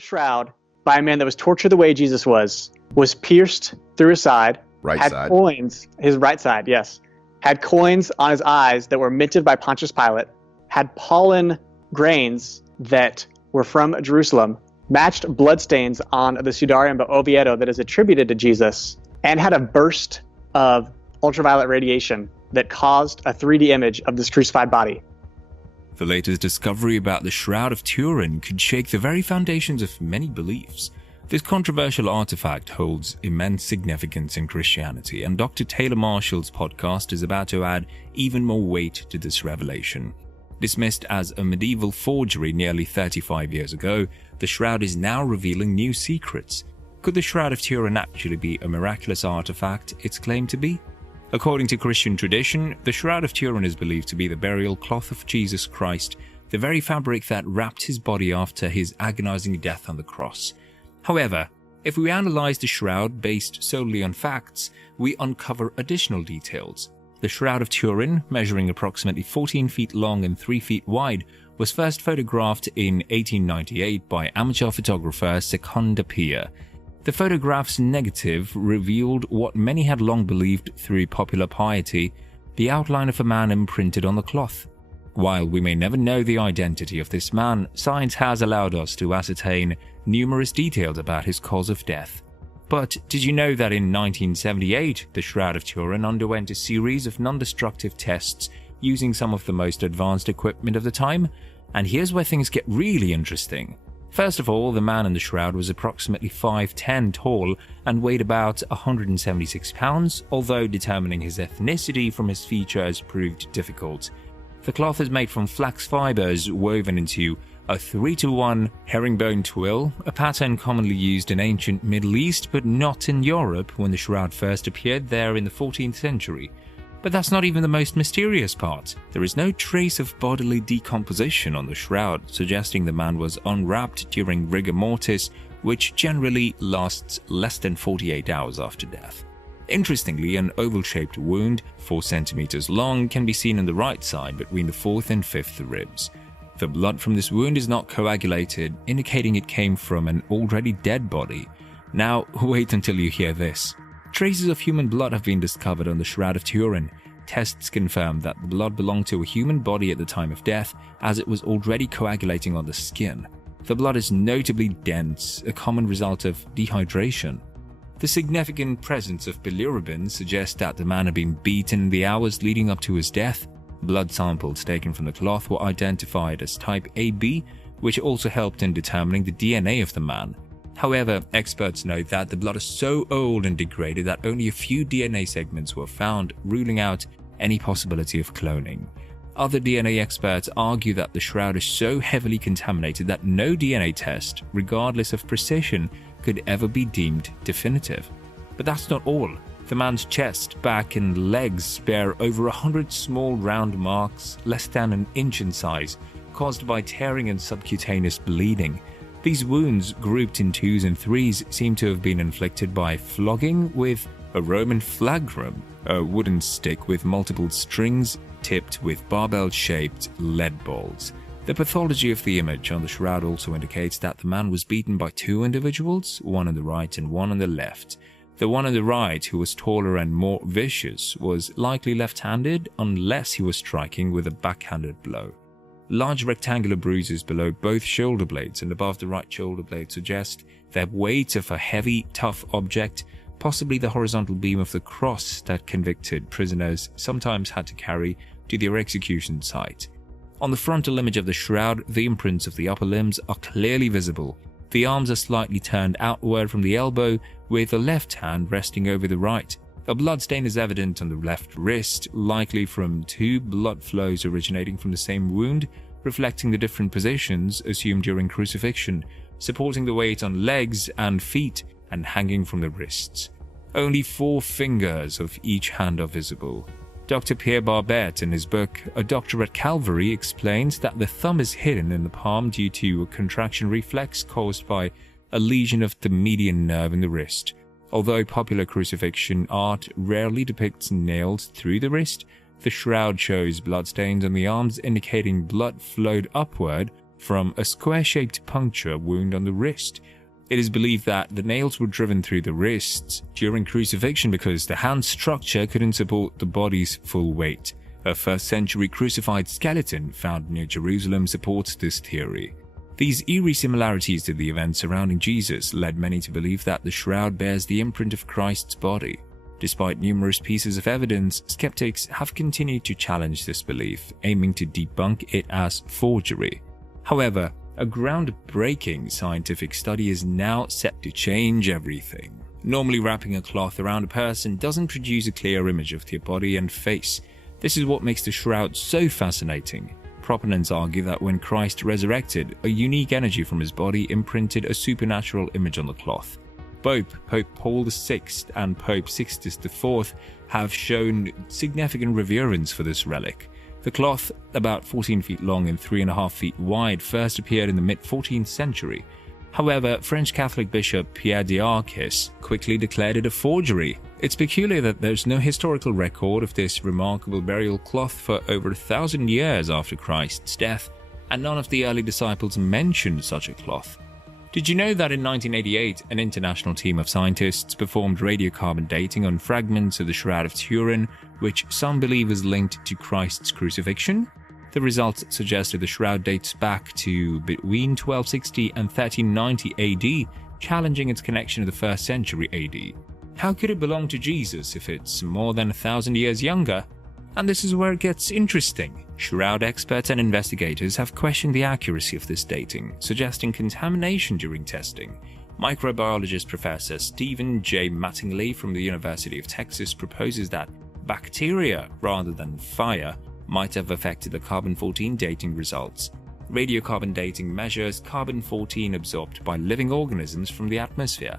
shroud by a man that was tortured the way Jesus was pierced through his side, had coins, his right side, yes, had coins on his eyes that were minted by Pontius Pilate, had pollen grains that were from Jerusalem, matched bloodstains on the Sudarium of Oviedo that is attributed to Jesus, and had a burst of ultraviolet radiation that caused a 3D image of this crucified body. The latest discovery about the Shroud of Turin could shake the very foundations of many beliefs. This controversial artifact holds immense significance in Christianity, and Dr. Taylor Marshall's podcast is about to add even more weight to this revelation. Dismissed as a medieval forgery nearly 35 years ago, the Shroud is now revealing new secrets. Could the Shroud of Turin actually be a miraculous artifact it's claimed to be? According to Christian tradition, the Shroud of Turin is believed to be the burial cloth of Jesus Christ, the very fabric that wrapped his body after his agonizing death on the cross. However, if we analyze the shroud based solely on facts, we uncover additional details. The Shroud of Turin, measuring approximately 14 feet long and 3 feet wide, was first photographed in 1898 by amateur photographer Seconda Pia. The photograph's negative revealed what many had long believed through popular piety, the outline of a man imprinted on the cloth. While we may never know the identity of this man, science has allowed us to ascertain numerous details about his cause of death. But did you know that in 1978, the Shroud of Turin underwent a series of non-destructive tests using some of the most advanced equipment of the time? And here's where things get really interesting. First of all, the man in the shroud was approximately 5'10" tall and weighed about 176 pounds, although determining his ethnicity from his features proved difficult. The cloth is made from flax fibers woven into a 3-to-1 herringbone twill, a pattern commonly used in ancient Middle East but not in Europe when the shroud first appeared there in the 14th century. But that's not even the most mysterious part. There is no trace of bodily decomposition on the shroud, suggesting the man was unwrapped during rigor mortis, which generally lasts less than 48 hours after death. Interestingly, an oval-shaped wound, 4 centimeters long, can be seen on the right side between the 4th and 5th ribs. The blood from this wound is not coagulated, indicating it came from an already dead body. Now, wait until you hear this. Traces of human blood have been discovered on the Shroud of Turin. Tests confirm that the blood belonged to a human body at the time of death, as it was already coagulating on the skin. The blood is notably dense, a common result of dehydration. The significant presence of bilirubin suggests that the man had been beaten in the hours leading up to his death. Blood samples taken from the cloth were identified as type AB, which also helped in determining the DNA of the man. However, experts note that the blood is so old and degraded that only a few DNA segments were found, ruling out any possibility of cloning. Other DNA experts argue that the shroud is so heavily contaminated that no DNA test, regardless of precision, could ever be deemed definitive. But that's not all. The man's chest, back, and legs bear over 100 small round marks, less than an inch in size, caused by tearing and subcutaneous bleeding. These wounds, grouped in 2s and 3s, seem to have been inflicted by flogging with a Roman flagrum, a wooden stick with multiple strings tipped with barbell-shaped lead balls. The pathology of the image on the shroud also indicates that the man was beaten by 2 individuals, one on the right and one on the left. The one on the right, who was taller and more vicious, was likely left-handed unless he was striking with a backhanded blow. Large rectangular bruises below both shoulder blades and above the right shoulder blade suggest the weight of a heavy, tough object, possibly the horizontal beam of the cross that convicted prisoners sometimes had to carry to their execution site. On the frontal image of the shroud, the imprints of the upper limbs are clearly visible. The arms are slightly turned outward from the elbow, with the left hand resting over the right. A bloodstain is evident on the left wrist, likely from 2 blood flows originating from the same wound, reflecting the different positions assumed during crucifixion, supporting the weight on legs and feet, and hanging from the wrists. Only 4 fingers of each hand are visible. Dr. Pierre Barbet, in his book A Doctor at Calvary, explains that the thumb is hidden in the palm due to a contraction reflex caused by a lesion of the median nerve in the wrist. Although popular crucifixion art rarely depicts nails through the wrist, the shroud shows bloodstains on the arms indicating blood flowed upward from a square-shaped puncture wound on the wrist. It is believed that the nails were driven through the wrists during crucifixion because the hand structure couldn't support the body's full weight. A 1st century crucified skeleton found near Jerusalem supports this theory. These eerie similarities to the events surrounding Jesus led many to believe that the shroud bears the imprint of Christ's body. Despite numerous pieces of evidence, skeptics have continued to challenge this belief, aiming to debunk it as forgery. However, a groundbreaking scientific study is now set to change everything. Normally, wrapping a cloth around a person doesn't produce a clear image of their body and face. This is what makes the shroud so fascinating. Proponents argue that when Christ resurrected, a unique energy from his body imprinted a supernatural image on the cloth. Both Pope Paul VI and Pope Sixtus IV have shown significant reverence for this relic. The cloth, about 14 feet long and 3.5 feet wide, first appeared in the mid-14th century. However, French Catholic Bishop Pierre d'Arcis quickly declared it a forgery. It's peculiar that there's no historical record of this remarkable burial cloth for over 1,000 years after Christ's death, and none of the early disciples mentioned such a cloth. Did you know that in 1988, an international team of scientists performed radiocarbon dating on fragments of the Shroud of Turin, which some believe is linked to Christ's crucifixion? The results suggested the shroud dates back to between 1260 and 1390 AD, challenging its connection to the 1st century AD. How could it belong to Jesus if it's more than 1,000 years younger? And this is where it gets interesting. Shroud experts and investigators have questioned the accuracy of this dating, suggesting contamination during testing. Microbiologist Professor Stephen J. Mattingly from the University of Texas proposes that bacteria, rather than fire, might have affected the carbon-14 dating results. Radiocarbon dating measures carbon-14 absorbed by living organisms from the atmosphere.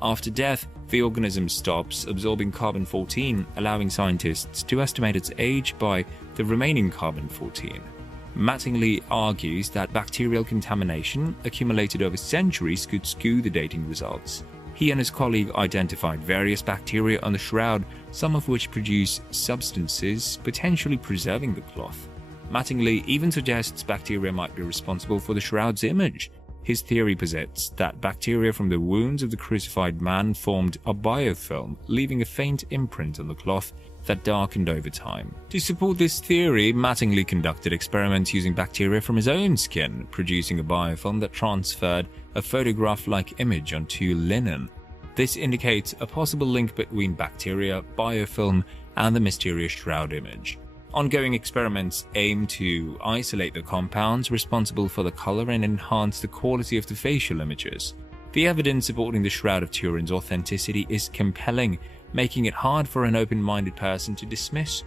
After death, the organism stops absorbing carbon-14, allowing scientists to estimate its age by the remaining carbon-14. Mattingly argues that bacterial contamination accumulated over centuries could skew the dating results. He and his colleague identified various bacteria on the shroud, some of which produce substances potentially preserving the cloth. Mattingly even suggests bacteria might be responsible for the shroud's image. His theory posits that bacteria from the wounds of the crucified man formed a biofilm, leaving a faint imprint on the cloth that darkened over time. To support this theory, Mattingly conducted experiments using bacteria from his own skin, producing a biofilm that transferred a photograph-like image onto linen. This indicates a possible link between bacteria, biofilm, and the mysterious shroud image. Ongoing experiments aim to isolate the compounds responsible for the color and enhance the quality of the facial images. The evidence supporting the Shroud of Turin's authenticity is compelling, making it hard for an open-minded person to dismiss.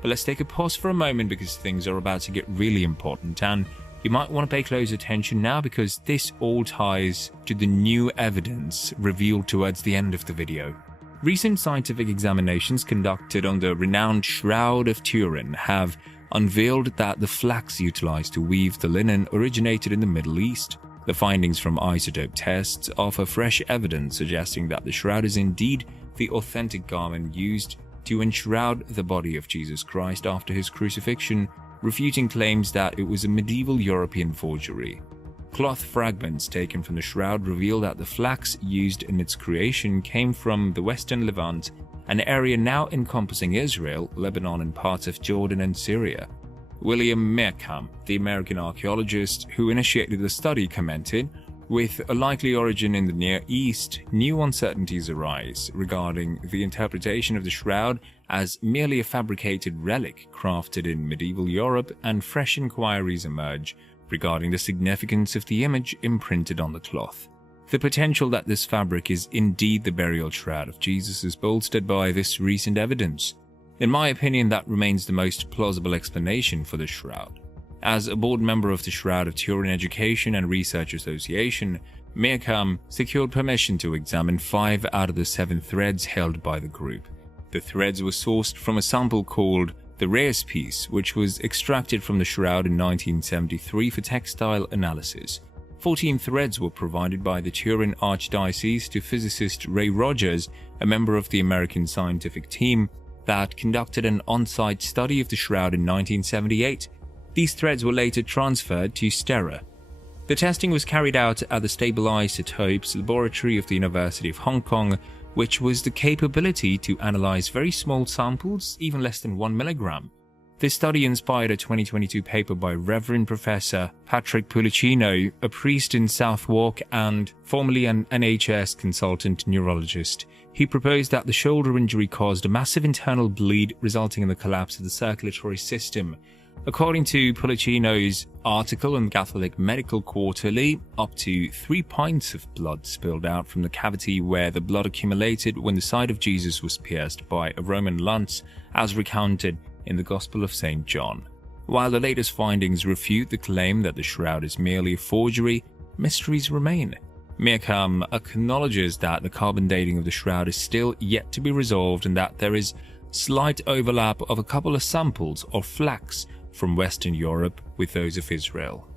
But let's take a pause for a moment because things are about to get really important, and you might want to pay close attention now because this all ties to the new evidence revealed towards the end of the video. Recent scientific examinations conducted on the renowned Shroud of Turin have unveiled that the flax utilized to weave the linen originated in the Middle East. The findings from isotope tests offer fresh evidence suggesting that the shroud is indeed the authentic garment used to enshroud the body of Jesus Christ after his crucifixion, refuting claims that it was a medieval European forgery. Cloth fragments taken from the shroud reveal that the flax used in its creation came from the Western Levant, an area now encompassing Israel, Lebanon, and parts of Jordan and Syria. William Meerkamp, the American archaeologist who initiated the study, commented, "With a likely origin in the Near East, new uncertainties arise regarding the interpretation of the shroud as merely a fabricated relic crafted in medieval Europe, and fresh inquiries emerge regarding the significance of the image imprinted on the cloth. The potential that this fabric is indeed the burial shroud of Jesus is bolstered by this recent evidence. In my opinion, that remains the most plausible explanation for the shroud." As a board member of the Shroud of Turin Education and Research Association, Meerkamp secured permission to examine 5 out of the 7 threads held by the group. The threads were sourced from a sample called the Rares piece, which was extracted from the shroud in 1973 for textile analysis. 14 threads were provided by the Turin Archdiocese to physicist Ray Rogers, a member of the American scientific team that conducted an on-site study of the shroud in 1978. These threads were later transferred to Stera, The testing was carried out at the Stable Isotopes Laboratory of the University of Hong Kong, which was the capability to analyze very small samples, even less than 1 milligram. This study inspired a 2022 paper by Reverend Professor Patrick Pulicino, a priest in Southwark and formerly an NHS consultant neurologist. He proposed that the shoulder injury caused a massive internal bleed resulting in the collapse of the circulatory system. According to Pulicino's article in Catholic Medical Quarterly, up to 3 pints of blood spilled out from the cavity where the blood accumulated when the side of Jesus was pierced by a Roman lance, as recounted in the Gospel of St. John. While the latest findings refute the claim that the shroud is merely a forgery, mysteries remain. Mearcom acknowledges that the carbon dating of the shroud is still yet to be resolved and that there is slight overlap of a couple of samples or flax from Western Europe with those of Israel.